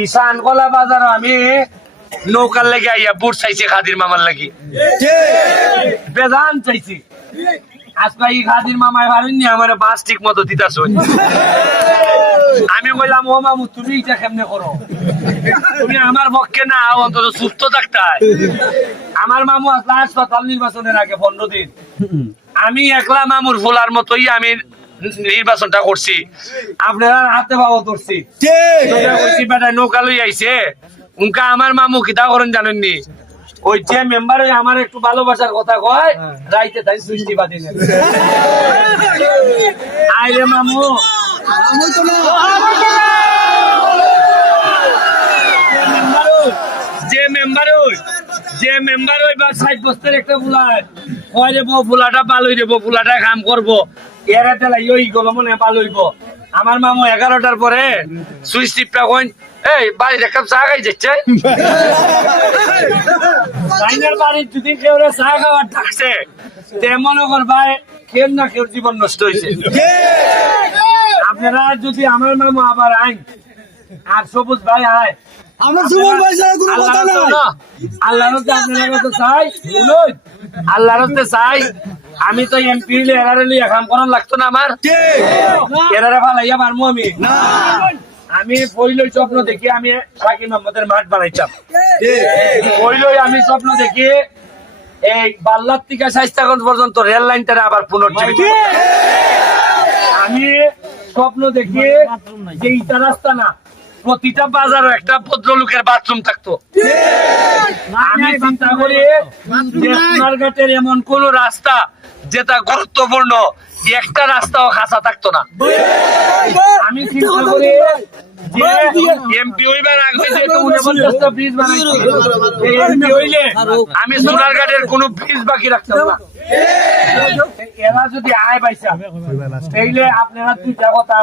ঈশান কলা বাজার আমি নৌকার লেগে আইয়া বুট চাইছি খাদির মামার লাগি বেদান চাইছি আজকে এই খাদির মামায় পারেননি আমার বাস ঠিক মতো দিতাছ আমি বললাম ও মামু তুমি এটা কেমনে করো তুমি আমার পক্ষে না অন্তত সুস্থ থাকতে আমার মামু আসলে হাসপাতাল নির্বাচনের আগে 15 দিন আমি একলা মামুর ফুলার মতোই আমি নির্বাচনটা করছি আপনারা হাতে পাবো ধরছি বেটায় নৌকা লই আইছে উনকা আমার মামু কিতা করেন জানেননি ওই যে মেম্বার আমার একটু ভালোবাসার কথা কয় রাইতে তাই সৃষ্টি বাদী আইরে মামু যে মেম্বার ওই বা 60 বছরের একটা ফুলায় কয় রে বউ ফুলাটা ভালো হইরে বউ ফুলাটা কাম করবো এরা তেলাই ওই গেল মনে ভালো হইব আমার মামু 11টার পরে সুইচ টিপটা কইন এই বাড়ির একটা চা খাই যাচ্ছে বাড়ির যদি কেউ চা খাওয়ার থাকছে তেমন ভাই কেউ না কেউ জীবন নষ্ট হয়েছে আপনারা যদি আমার মামু আবার আইন আর সবুজ ভাই আয় চাই আমি তো এমপি কাম করার লাগতো না আমার এরারে ভালাইয়া পারবো আমি পইলই স্বপ্ন দেখি আমি শাকিব মোহাম্মদের মাঠ বানাইতাম পইলই আমি স্বপ্ন দেখি এই বাল্লার থেকে শাইস্তাগঞ্জ পর্যন্ত রেল লাইনটা আবার পুনর্জীবিত আমি স্বপ্ন দেখি যে ইটা রাস্তা না প্রতিটা বাজারও একটা ভদ্রলোকের বাথরুম থাকতো আমি চিন্তা করি যে সোনারঘাটের এমন কোন রাস্তা যেটা গুরুত্বপূর্ণ একটা রাস্তাও খাঁচা থাকতো না আমি চিন্তা করি যে এমপি হইবার আগে যে 49টা ব্রিজ বানাইছে এই এমপি হইলে আমি সোনারঘাটের কোনো ব্রিজ বাকি রাখতাম না এরা যদি আয় পাইছা তাইলে আপনারা দুইটা কথা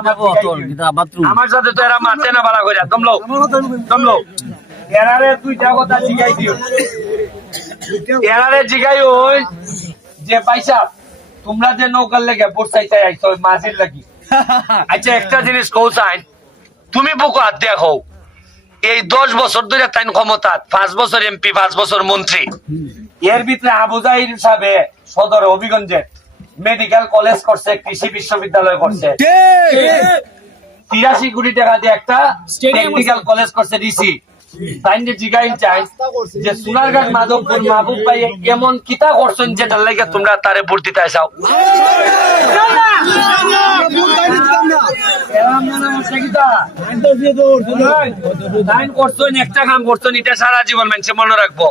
আমার সাথে তো এরা মারতে না বালা কইরা দমলো এরারে দুইটা কথা জিগাই দিও এরারে জিগাই ওই যে পয়সা তোমরা যে নৌকার লেগে বর্ষাইতে আইছো মাঝির লাগি আচ্ছা একটা জিনিস কৌসাই তুমি বুকো হাত দেখো এই 10 বছর ধরে তাইন ক্ষমতা 5 বছর এমপি 5 বছর মন্ত্রী এর ভিতরে আবু জাহির সাহেবে সদর হবিগঞ্জে মেডিকেল কলেজ করছে কৃষি বিশ্ববিদ্যালয় করছে 83 কোটি টাকা দিয়ে একটা টেকনিক্যাল কলেজ করছে ডিসি তাইনে জিগাইন চাই যে সোনারঘাট মাধবপুর মাহবুব ভাই এমন কিতা করছেন যেটার লাগে তোমরা তারে ভোট দিতে আসাও একটা কাম করছেন এটা সারা জীবন মানুষে মনে রাখবো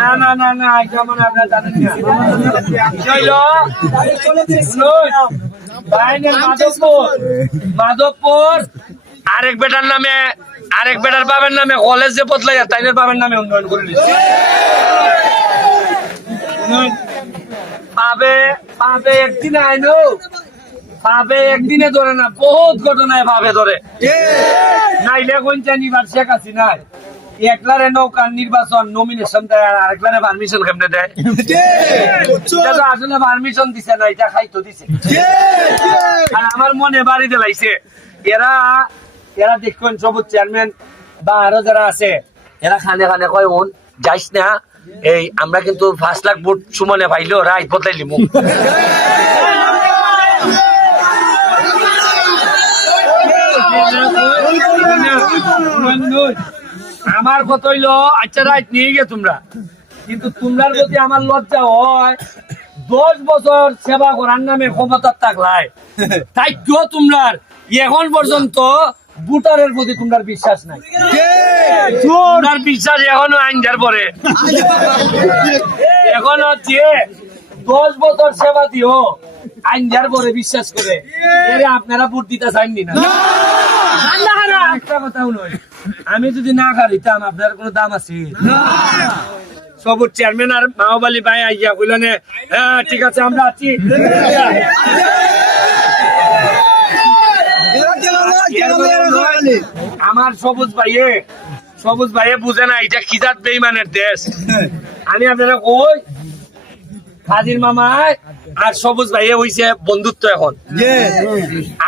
না না না না এটা মনে আপনারা জানেন মাধবপুর আরেক বেটার নামে আরেক বেটার বাবার নামে কলেজ যে বদলাই তাইনের বাবার নামে উন্নয়ন করে দিচ্ছে পাবে একদিনে আইনো পাবে একদিনে ধরে না বহুত ঘটনায় ভাবে ধরে নাইলে কোনটা নিবার শেখ আছি নাই একলারে নৌকার নির্বাচন নমিনেশন দেয় আর আরেকলারে পারমিশন কেমনে দেয় আসলে পারমিশন দিছে না এটা খাইতো দিছে আর আমার মনে বাড়িতে লাইছে এরা দেখবেন সবুজ চেয়ারম্যান বা আরো যারা আছে এরা খানে খানে কয় ওন যাইস না এই আমরা কিন্তু 5 লাখ ভোট সুমনে পাইলো রাইট বদলাইলি মুখ আমার কথা হইলো আচ্ছা রাইট নিয়ে গে তোমরা কিন্তু তোমরার প্রতি আমার লজ্জা হয় 10 বছর সেবা করার নামে ক্ষমতা থাকলাই তাই কেউ তোমরা এখন পর্যন্ত ভোটারের প্রতি তোমার বিশ্বাস নাই তোমার বিশ্বাস এখনো আইনজার পরে এখন হচ্ছে 10 বছর সেবা দিও আইনজার পরে বিশ্বাস করে আপনারা ভোট দিতে চাইনি না একটা কথাও নয় আমি যদি না খারিতাম আপনার কোনো দাম আছে সবুজ চেয়ারম্যান আর মাহবালি ভাই আইয়া কইলেন হ্যাঁ ঠিক আছে আমরা আছি আমার সবুজ ভাইয়ে বুঝে না এটা খিজাত বেইমানের দেশ আমি আপনারা কই কাজীর মামায় আর সবুজ ভাইয়ে হইছে বন্ধুত্ব এখন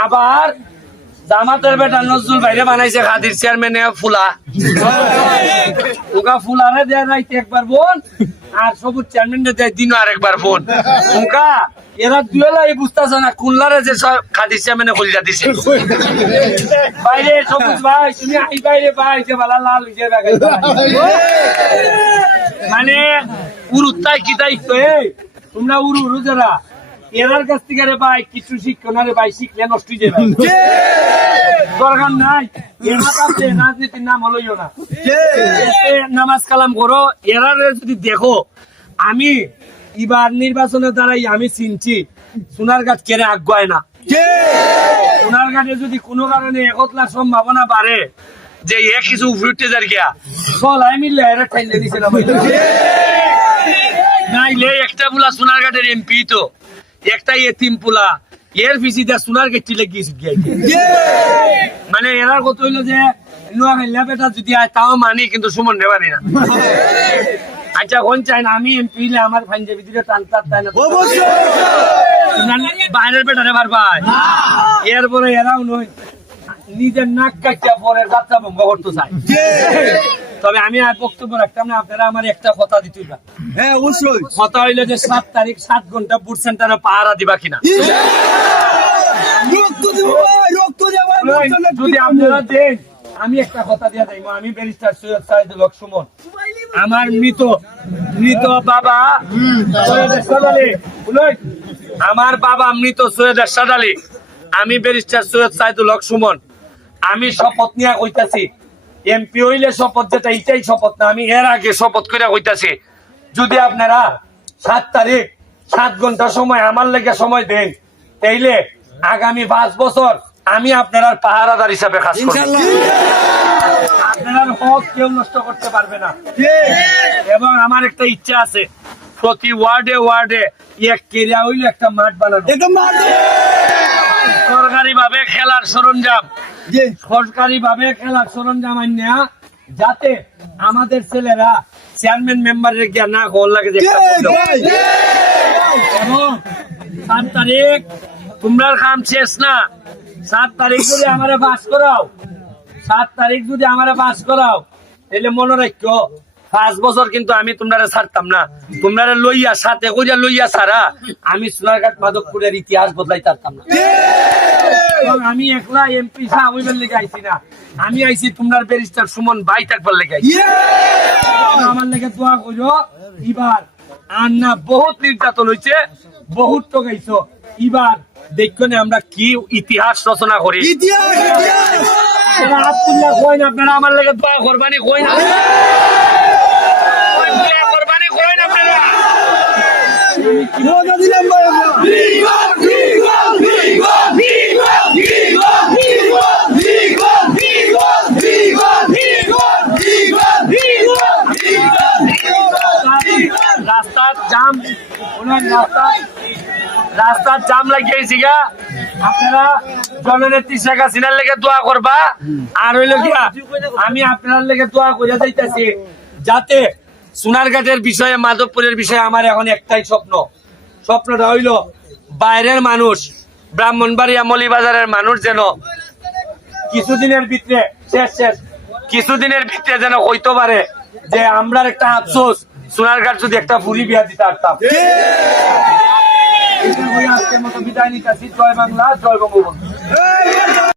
আবার জামাতের বেটা নজরুল ভাইরে বানাইছে খাদির চেয়ারম্যানে ফুলা ওকা ফুলারে দেয় রাইতে একবার বোন আর সবুজ চেয়ারম্যানে দেয় দিন আর একবার বোন ওকা এরা দুয়েলাই বুঝতেছে না কুল্লারে যে খাদির চেয়ারম্যানে খুলিয়া দিছে বাইরে সবুজ ভাই তুমি আই বাইরে ভাই যে বালা লাল হইছে মানে উরুতাই কি দায়িত্ব তোমরা উরু যারা এরার কাছ থেকে রে ভাই কিছু শিক্ষো না রে ভাই শিখলে নষ্ট হয়ে যাবে দরকার নাই রাজনীতির নাম হলোই না নামাজ কালাম করো এরার যদি দেখো আমি এবার নির্বাচনের দ্বারাই আমি চিনছি সোনারঘাট কেড়ে আগুয়ায় না সোনারঘাটে যদি কোনো কারণে একতলার সম্ভাবনা বাড়ে যে এ কিছু উঠতে যার গিয়া চলাই মিললে এরা ঠাইলে দিছে না নাইলে একটা বুলা সোনারঘাটের এমপি তো একটা এতিম পোলা এর পিছি দিয়ে সোনার গেট লেগে মানে এরার কত হইলো যে নোয়াখালী বেটা যদি আয় তাও মানি কিন্তু সুমন রে মানি না আচ্ছা কোন চাই না আমি এমপি হলে আমার পাঞ্জাবি দিলে টানতার তাই না বাইরের বেটা রে বার ভাই এরপরে এরাও নয় নিজের নাক কাটিয়া পরে যাত্রা ভঙ্গ করতে চাই তবে আমি আর বক্তব্য রাখতাম না আপনারা আমার একটা কথা দিতে হ্যাঁ অবশ্যই কথা হইলো যে 7 তারিখ 7 ঘন্টা বুট সেন্টারে পাহারা দিবা কিনা যদি আপনারা দেন আমি একটা কথা দিয়ে যাইব আমি ব্যারিস্টার সৈয়দ সাইদুল হক সুমন আমার মৃত বাবা সৈয়দ এরশাদ আলী আমার বাবা মৃত সৈয়দ এরশাদ আলী আমি ব্যারিস্টার সৈয়দ সাইদুল হক সুমন আমি শপথ নিয়ে কইতাছি এমপি হইলে শপথ যেটা এটাই শপথ না আমি এর আগে শপথ করে কইতাছি যদি আপনারা 7 তারিখ 7 ঘন্টা সময় আমার লেগে সময় দেন তাইলে আগামী 5 বছর আমি আপনার পাহারাদার হিসাবে কাজ করব আপনার হক কেউ নষ্ট করতে পারবে না এবং আমার একটা ইচ্ছা আছে প্রতি ওয়ার্ডে এক কেরিয়া হইলে একটা মাঠ বানানো সরকারি ভাবে খেলার আইনা যাতে আমাদের ছেলেরা চেয়ারম্যান মেম্বারের গিয়া না গোল লাগে এবং 7 তারিখ তোমরা কাম শেষ না 7 তারিখ যদি আমারে পাস করাও 7 তারিখ যদি আমারে পাস করাও তাহলে মনে রাখো 5 বছর কিন্তু আমি তোমরা ছাড়তাম না তোমরা লইয়া সাথে কইরা লইয়া ছাড়া আমি সোনারঘাট মাধবপুরের ইতিহাস বদলাই পারতাম না আমি একলা এমপি সাহেব হইবার লেগে আইছি না আমি আইছি তোমরা ব্যারিস্টার সুমন ভাই থাকবার লেগে আইছি আমার লেগে দোয়া করো এবার আর না বহুত নির্যাতন হইছে বহুত তো গাইছো এবার দেখো না আমরা কি ইতিহাস রচনা করি আপনারা আমার লেগে দোয়া করবানি কই না রাস্তার জাম লাগিয়েছি গা আপনারা জননেত্রী শেখ হাসিনার লেগে দোয়া করবা আর হইল গিয়া আমি আপনার লেগে দোয়া করে যাইতেছি যাতে সোনারঘাটের বিষয়ে মাধবপুরের বিষয়ে আমার এখন একটাই স্বপ্নটা হইল বাইরের মানুষ ব্রাহ্মণবাড়িয়া মলিবাজারের মানুষ যেন কিছুদিনের ভিতরে কিছুদিনের ভিতরে যেন হইতে পারে যে আমরা একটা আফসোস সোনারঘাট যদি একটা ফুরি বিয়া দিতে পারতাম আজকের মতো বিদায় নিতেছি জয় বাংলা জয় বঙ্গবন্ধু